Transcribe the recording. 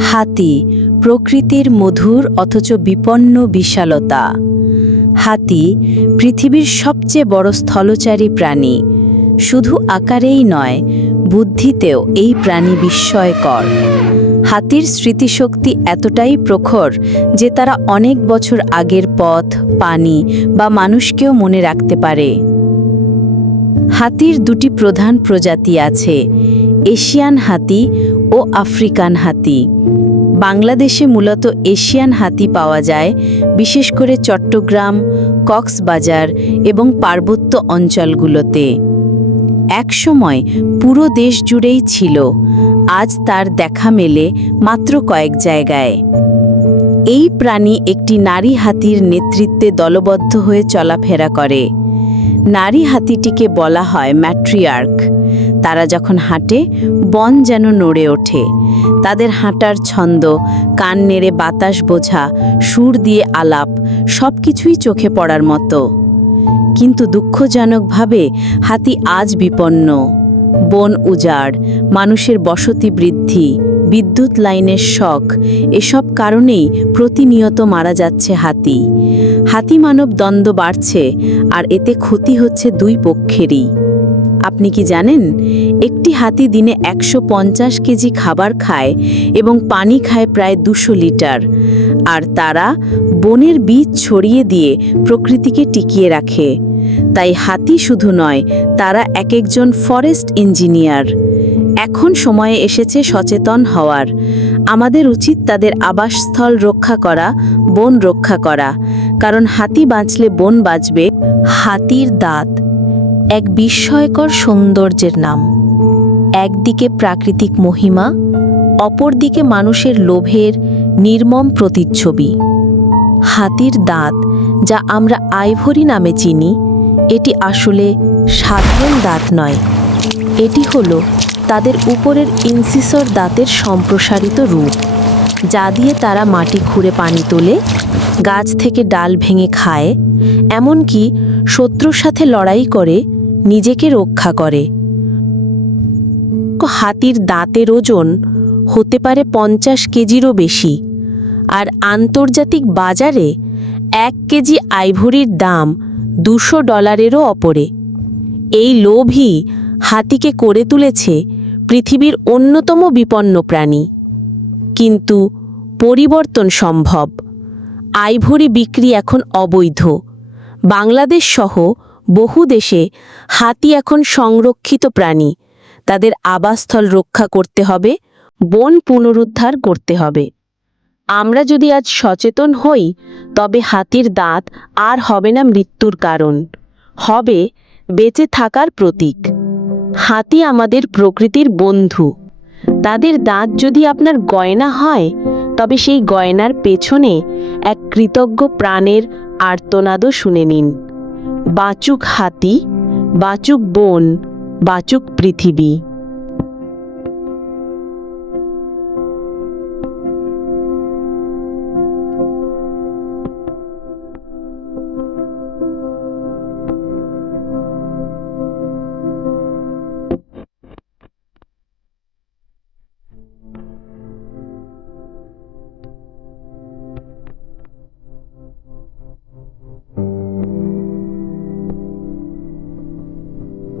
হাতি প্রকৃতির মধুর অথচ বিপন্ন বিশালতা। হাতি পৃথিবীর সবচেয়ে বড় স্থলচারী প্রাণী। শুধু আকারেই নয়, বুদ্ধিতেও এই প্রাণী বিস্ময়কর। হাতির স্মৃতিশক্তি এতটাই প্রখর যে তারা অনেক বছর আগের পথ, পানি বা মানুষকেও মনে রাখতে পারে। হাতির দুটি প্রধান প্রজাতি আছে, এশিয়ান হাতি ও আফ্রিকান হাতি। বাংলাদেশে মূলত এশিয়ান হাতি পাওয়া যায়, বিশেষ করে চট্টগ্রাম, কক্সবাজার এবং পার্বত্য অঞ্চলগুলোতে। একসময় পুরো দেশ জুড়েই ছিল, আজ তার দেখা মেলে মাত্র কয়েক জায়গায়। এই প্রাণী একটি নারী হাতির নেতৃত্বে দলবদ্ধ হয়ে চলাফেরা করে। নারী হাতিটিকে বলা হয় ম্যাট্রিয়ার্ক। তারা যখন হাঁটে, বন যেন নড়ে ওঠে। তাদের হাঁটার ছন্দ, কান নেড়ে বাতাস বোঝা, সুর দিয়ে আলাপ সব কিছুই চোখে পড়ার মতো। কিন্তু দুঃখজনকভাবে হাতি আজ বিপন্ন। বন উজাড়, মানুষের বসতি বৃদ্ধি বিদ্যুৎ লাইনের শখ এসব কারণেই প্রতিনিয়ত মারা যাচ্ছে হাতি। হাতি মানব দ্বন্দ্ব বাড়ছে, আর এতে ক্ষতি হচ্ছে দুই পক্ষেরই। আপনি কি জানেন? একটি হাতি দিনে একশো পঞ্চাশ কেজি খাবার খায় এবং পানি খায় প্রায় দুশো লিটার। আর তারা বনের বীজ ছড়িয়ে দিয়ে প্রকৃতিকে টিকিয়ে রাখে। তাই হাতি শুধু নয়, তারা এক একজন ফরেস্ট ইঞ্জিনিয়ার। এখন সময়ে এসেছে সচেতন হওয়ার। আমাদের উচিত তাদের আবাসস্থল রক্ষা করা, বন রক্ষা করা। কারণ হাতি বাঁচলে বন বাঁচবে, হাতির দাঁত। এক বিস্ময়কর সৌন্দর্যের নাম। একদিকে প্রাকৃতিক মহিমা, অপরদিকে মানুষের লোভের নির্মম প্রতিচ্ছবি। হাতির দাঁত, যা আমরা আইভরি নামে চিনি এটি আসলে সাধারণ দাঁত নয়। এটি হলো তাদের উপরের ইনসিসর দাঁতের সম্প্রসারিত রূপ, যা দিয়ে তারা মাটি খুঁড়ে পানি তোলে, গাছ থেকে ডাল ভেঙে খায়, এমনকি শত্রুর সাথে লড়াই করে, নিজেকে রক্ষা করে। হাতির দাঁতের ওজন হতে পারে পঞ্চাশ কেজিরও বেশি, আর আন্তর্জাতিক বাজারে এক কেজি আইভরির দাম দুশো ডলারেরও অপরে। এই লোভই হাতিকে করে তুলেছে পৃথিবীর অন্যতম বিপন্ন প্রাণী। কিন্তু পরিবর্তন সম্ভব। আইভরি বিক্রি এখন অবৈধ। বাংলাদেশ সহ বহু দেশে হাতি এখন সংরক্ষিত প্রাণী। তাদের আবাসস্থল রক্ষা করতে হবে, বন পুনরুদ্ধার করতে হবে। আমরা যদি আজ সচেতন হই, তবে হাতির দাঁত আর হবে না মৃত্যুর কারণ, হবে বেঁচে থাকার প্রতীক। হাতি আমাদের প্রকৃতির বন্ধু। তাদের দাঁত যদি আপনার গয়না হয়, তবে সেই গয়নার পেছনে এক কৃতজ্ঞ প্রাণের আর্তনাদও শুনে নিন। বাচুক হাতি, বাচুক বন, বাচুক পৃথিবী।